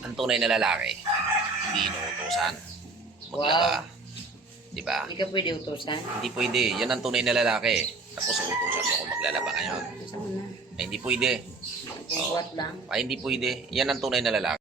Ang tunay na lalaki, hindi inuutosan. Maglaba. Di ba? Hindi ka pwede utusan. Hindi pwede. Yan ang tunay na lalaki. Tapos uutosan mo kung maglalaba ngayon. Utusan mo na. Ay, hindi pwede. Buwat lang. Ay, hindi pwede. Yan ang tunay na lalaki.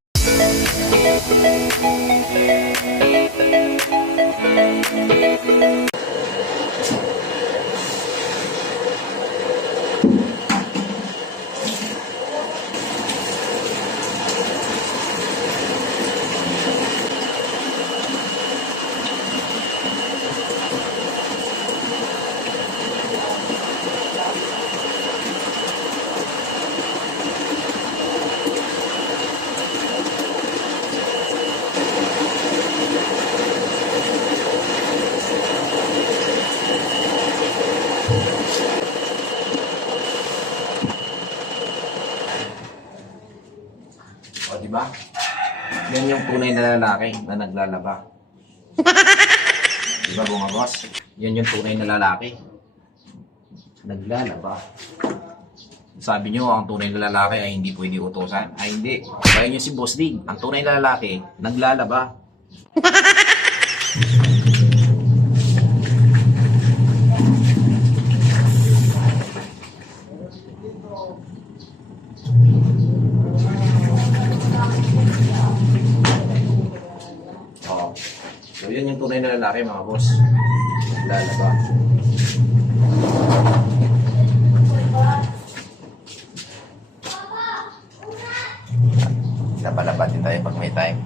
O, di ba? Yan yung tunay na lalaki na naglalaba. Di ba, mga boss? Yan yung tunay na lalaki. Naglalaba. Sabi nyo, ang tunay na lalaki ay hindi pwede utosan. Ay, hindi. Kaya nyo si Boss Dig. Ang tunay na lalaki, naglalaba. Oh. So, yun yung tunay na lalaki, mga boss. Naglalaba. Labalaba din tayo pag may time.